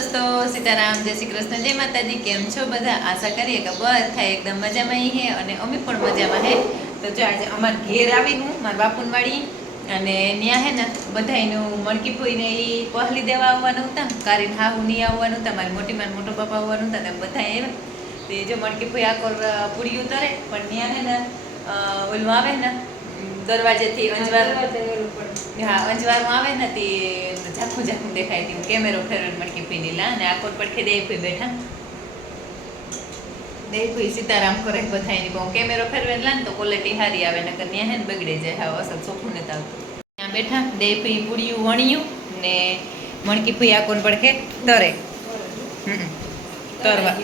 દોસ્તો સીતારામ જય શ્રી કૃષ્ણ જય માતાજી કેમ છો બધા? આશા કરીએ કે બધા એકદમ મજામાં હે અને અમે પણ મજામાં હે. તો જો આજે અમાર ઘેર આવી હું મારા બાપુન વાળી અને ત્યાં હે ને બધાયનું મણકી ફોઈને એ પહેલી દેવા આવવાનું હતા કારીને હાહુ નહીં આવવાનું હતા મારી મોટી માર મોટો બાપા આવવાનું હતા તેમ બધા આવ્યા. તે જો મણકી ફોઈ આકોર પૂરી ઉતરે પણ ત્યાં હે ને ઓલું આવે ને દરવાજેથી અંજવાર હા અંજવારમાં આવે ને તે ઝાખું ઝાખું દેખાય તે કેમેરો ફેરવેલ મટકી પી લા અને આકોર પડખે દેવ ભાઈ બેઠા. દેવ સીતારામ કરે બધા એની બહુ કેમેરો ફેરવેલ લા ને તો ક્વોલિટી સારી આવે, નકર ત્યાં હે ને બગડે જાય હા અસલ ચોખ્ખું નથી આવતું ત્યાં બેઠા દેવ ભાઈ પૂડિયું વણ્યું ને મણકી ભાઈ આકોર પડખે તરે. તરવા.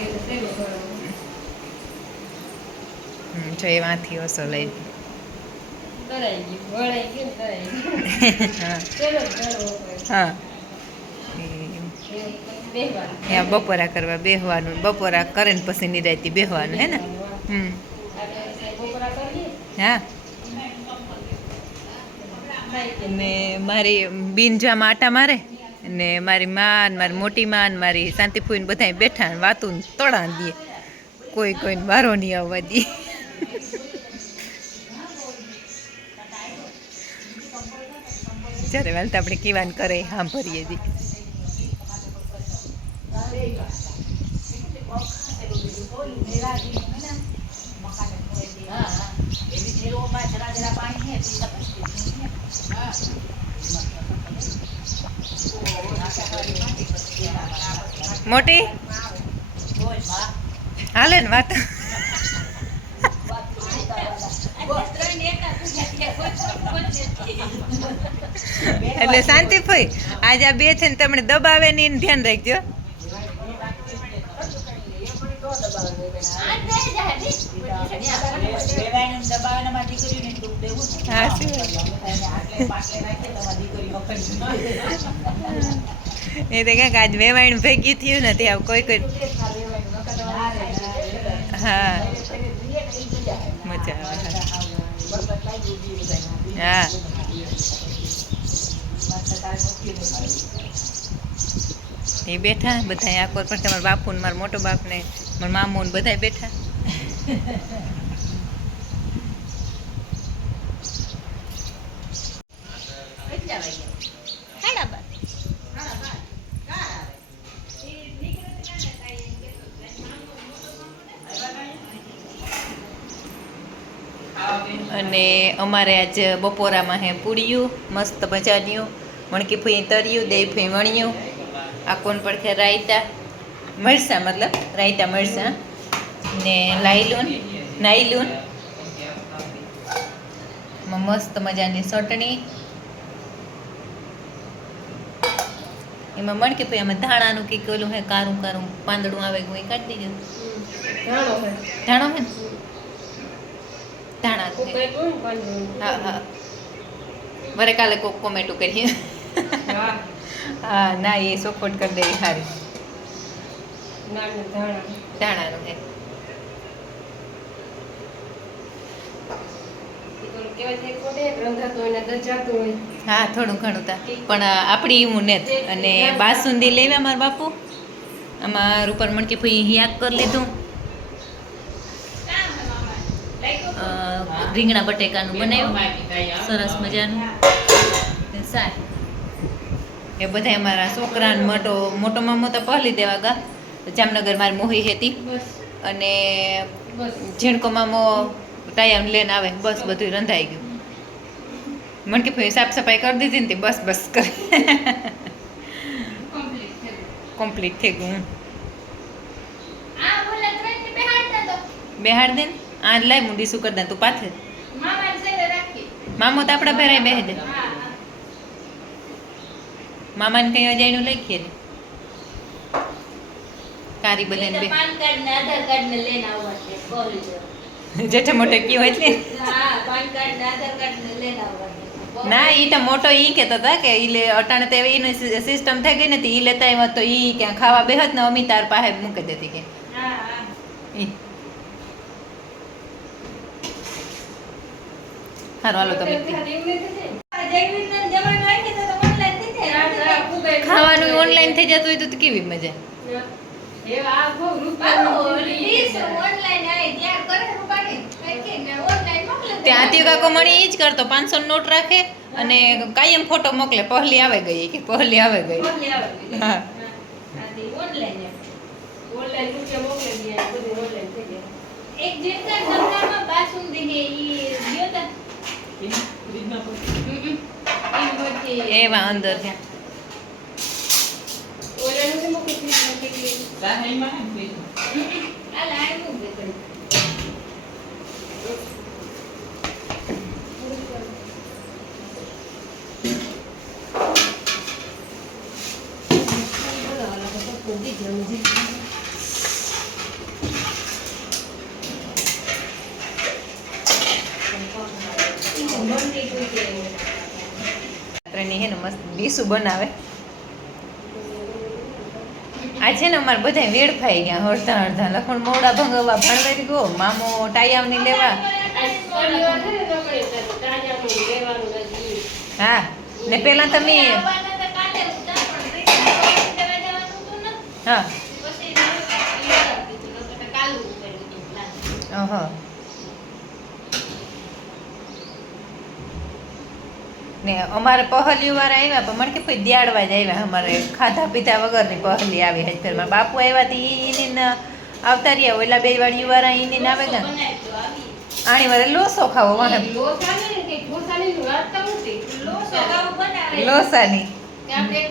જો એ વાંથી ઓસો લઈ તરાઈ ગયું વળાઈ ગયું ને તરાઈ ગયું હા. બપોરા કરવા બેહવાનું બપોરા કરે ને પછી નિરાયતી બેહવાનું હે ને? હમ. હા. ને મારી બીન જામાં આટા મારે ને મારી માં ને મારી મોટી માં ને મારી શાંતિફૂઈને બધા બેઠા વાતું ને તળા દે. કોઈ કોઈને વારો નહીં આવવા દે. જ્યારે વાલતા આપણે કીવાન કરે સાંભળીએ જી. મોટી? હાલે ને વાત. એટલે શાંતિ ભાઈ. આજે આ બે છે ને તમને દબાવે નહીં ધ્યાન રાખજો. એ તો ક્યાંક આજ વેવાણ ભેગી થયું ને ત્યાં કોઈ કોઈ હા. મજા આવે. હા. એ બેઠા બધા આકોર પર તમારા બાપુ ને મારા મોટો બાપ ને, મારા મામો ને બધા બેઠા. અને અમારે આજ બપોરામાં હે પૂડિયું મસ્ત મજાનું મણકી ફૂઈ તર્યું દહીં ફૂઈ વણ્યું આકોન પડખે રાયતા મરસા મતલબ રાયતા મરસા ને લાયલુન નાયલુન મસ્ત મજાની ચટણી એમાં મણકી ફૂઈ આમાં ધાણાનું કંઈક ઓલું હે કારું કારું પાંદડું આવે એ કાઢી દીધું. ધાણો હે. ધાણો હે? ધાણા. હા હા. વરે કાલે કોક કોમેટું કરીએ. હા. ના એ સપોર્ટ કરી દે સારી ધાણાનું હે. હા થોડું ઘણું તા. પણ આપણી એવું નેત અને બાસુંદી લેવા મારા બાપુ? આમાં રૂપર મણકી ભાઈ યાદ કરી લીધું. રીંગણા બટેકાનું બનાવ્યું. સરસ મજાનું. સારું એ બધા અમારા છોકરાને મોટો મોટો મામો તો પહેલી દેવા ગા. જામનગર મારી મોહી હતી. અને ઝીણકો મામો ટાયમ લઈને આવે. બસ બધું રંધાઈ ગયું. મને કે ભાઈ સાફ સફાઈ કરી દીધી ને તે બસ બસ કરી. કમ્પ્લીટ થઈ ગયું. બેહાડ દે ને. આ લાય મુંડી શું કરી દે તું પાથે. રાખી. મામો તો આપણા ભેરાય બેહે દે. મામાને કઈ અજાયણું લખીએ ને? કારી બધાને બે. પાન કાર્ડ ને આધાર કાર્ડ ને લઈને આવવા છે કોલેજ જેઠે મોટે કયો એટલે હા પાન કાર્ડ ને આધાર કાર્ડ ને લઈને આવવા છે ના ઈ તો મોટો ઈ કેતો હતા કે ઈ લે અટાણે તો ઈ સિસ્ટમ થઈ ગઈ નથી ઈ લેતા આવ્યા તો ઈ ક્યાં ખાવા બેહત ને અમિતાર પાસે મૂકી દેતી કે. હા હા ઈ હારું હાલો તમે ખાલી એવું નથી ને. જૈવિક જમાનો આવી ગયો તો ઓનલાઈન થઈ જાય આ ખૂબ તમે ખાવાનું ઓનલાઈન થઈ જતું હોય તો કેવી મજા એ આ બહુ બાબુ, રૂપિયાનું ડીશ છે. online આવે, ત્યાં કરે રૂપાણી. કઈ કે ને online મોકલે તો ત્યાં આતી કાકો મળી એ જ કરતો પાંચસો નોટ રાખે અને કાયમ ફોટો મોકલે પહેલી આવે ગઈ કે પહેલી આવે ગઈ હા એક જીવતા જમવામાં બાસુંદી હે, ઈ ગયો એવા અંદર. ઓનલાઈન નથી મોકલી, ફ્રીજમાં કેટલી. હાલ આવ્યું કે કઈ. મંદી કોઈ કે રાત્રેની હે ને મસ્ત ડીશું બનાવે આ છે ને અમારે બધા વેડફાઈ ગયા અડધા અડધા લખણ મોડા ભંગવા ભણવેરી ગયો મામો ટાયાવની લેવા. હા ને પેલા તમે હા. હા પછી લેવા કીધું, નકર તો કાલે ઉપાડી દીધું plan. ઓહો ને અમારે પહલી વાર આવ્યા, પણ મને કે કોઈ દિયાડવા જ આવ્યા. અમારે ખાધા પીધા વગરની પહલી આવી હજ ફેરમાં બાપુ આવ્યા તી ઈની ન આવતા રહ્યા. ઓલા બે વાળી વાર ઈની આવે ને. આણી વારે લોસો ખાવો વાહે. લોસાની. એક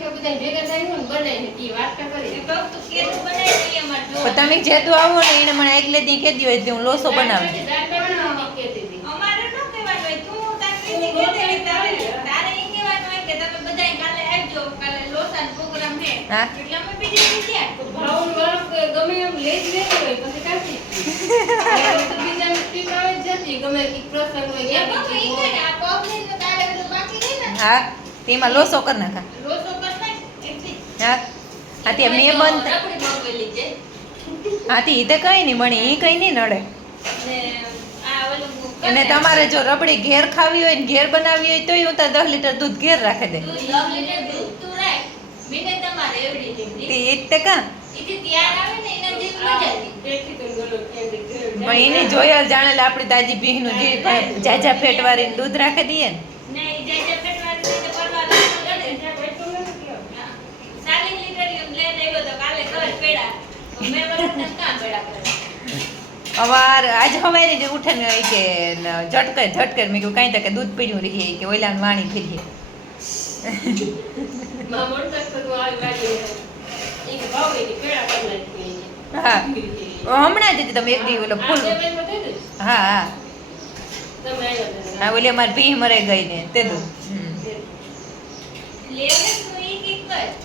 તમે જેતું આવો ને, એને મને એકલે દી કહી દીધું એટલે હું લોસો બનાવી દાળ બનાવવાની કહેતી હતી. અમારે ન કહેવાનું હોય, તું તાર પ્રીતિ કહી દે કે તારે તારે ઈ કહેવાનું હોય કે તમે બધાય કાલે આવજો, કાલે લોસાનો program હે. હા. એ તેમાં લોસો કરી નાખા. હા હા, તે મેં બંધ હા ઈ તો કઈ નહીં બની એ કઈ નહીં નડે. અને તમારે જો રબડી ઘેર ખાવી હોય ને ઘેર બનાવી હોય તોય હું તો દસ લીટર દૂધ ઘેર રાખી દે દૂધ દસ લીટર દૂધ તું તમારે એવડી લીધી. તે ઈ જ તે કા ઈથી તૈયાર આવે ને એના જોયા જાણે આપણી તાજી ભીહનું જે જાજા ફેટવારી દૂધ રાખી દઈએ? અવાર આજ હવારે જે ઉઠે ને કે ઝટકે ઝટકે મેં કહ્યું કાંઈ તકે કે દૂધ પીડ્યું રહીએ કે ઓલા વાણી ફેરીએ હા. હમણાં જ તમે એક દી ઓલો ફૂલ? હા હા. હા ઓલી અમારી ભીહ મરાઈ ગઈ ને તે તો.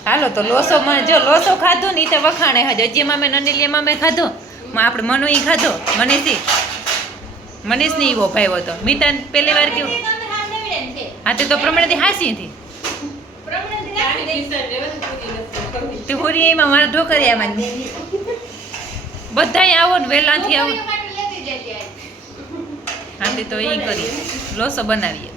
હાલો તો લોસો મને જો લોસો ખાધો ને તે તો વખાણે હજ. હજી મામે નંદેલી મામે ખાધો. માં આપણે મનુ ઈ ખાધો મનીષી. મનીષની એવો ભાઈ હતો. મિતાન પહેલી વાર કેવું? છે. હા તે તો પ્રમાણે હાસી હતી પ્રમાણથી નાખી ચાલી દે. કિસ્સા લેવા તો હોરી એમાં મારા ઢોકરિયામાં. બધાય આવો ને વહેલાથી આવો. હા તો એ કરીએ લોસો બનાવીએ.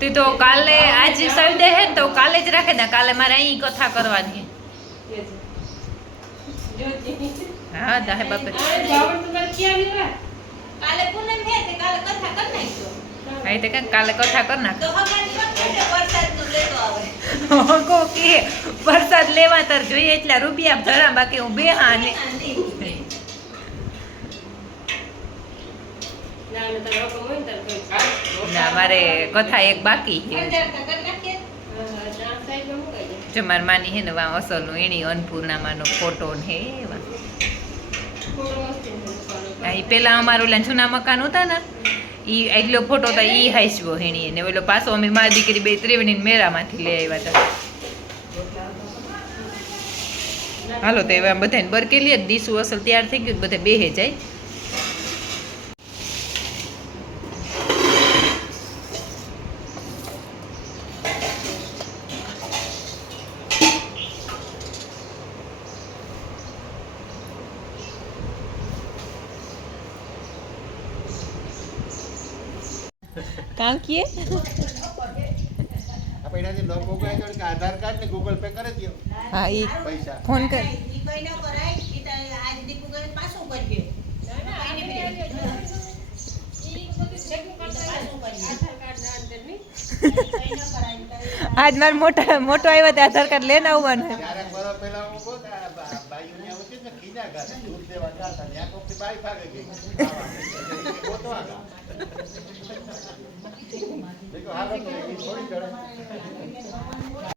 તો તે તો કાલે આજ સવિદે હે ને તો કાલે જ રાખે ને કાલે મારે અહીં કથા કરવાની. હા દાહે બાપે. કાલે પૂનમ હે તે કાલે કથા કર નાખજો. હા તે કાંઈક કાલે કથા કર નાખ. તો લેતો આવે. કો કે વરસાદ લેવા તાર જોઈએ એટલા રૂપિયા ધરા બાકી હું બે હા. ને ના કઈ મારે કથા એક બાકી છે. જો મારી માની હે ને વા અસલનું એની અન્નપૂર્ણામાંનો ફોટો ને હે એ પહેલાં અમારું ઓલા જૂના મકાન હતા ને એ આગલો ફોટો હતા એ હાઈસવો હેણીએ ને ઓલો પાછો અમે મારી દીકરી બે ત્રિવેણી મેરામાંથી લઈ આવ્યા હતા. હાલો તો આમ બધાને બરકેલી જ દીસું અસલ તૈયાર થઈ ગયું બધા બેહે જાય. કારણ કે આધાર કાર્ડ ને ગૂગલ પે કરી દો હા એ પૈસા. ફોન કર. પાછું આજ મારે મોટા મોટો આવ્યો ત્યાં આધાર કાર્ડ લઈને આવવાનું. છે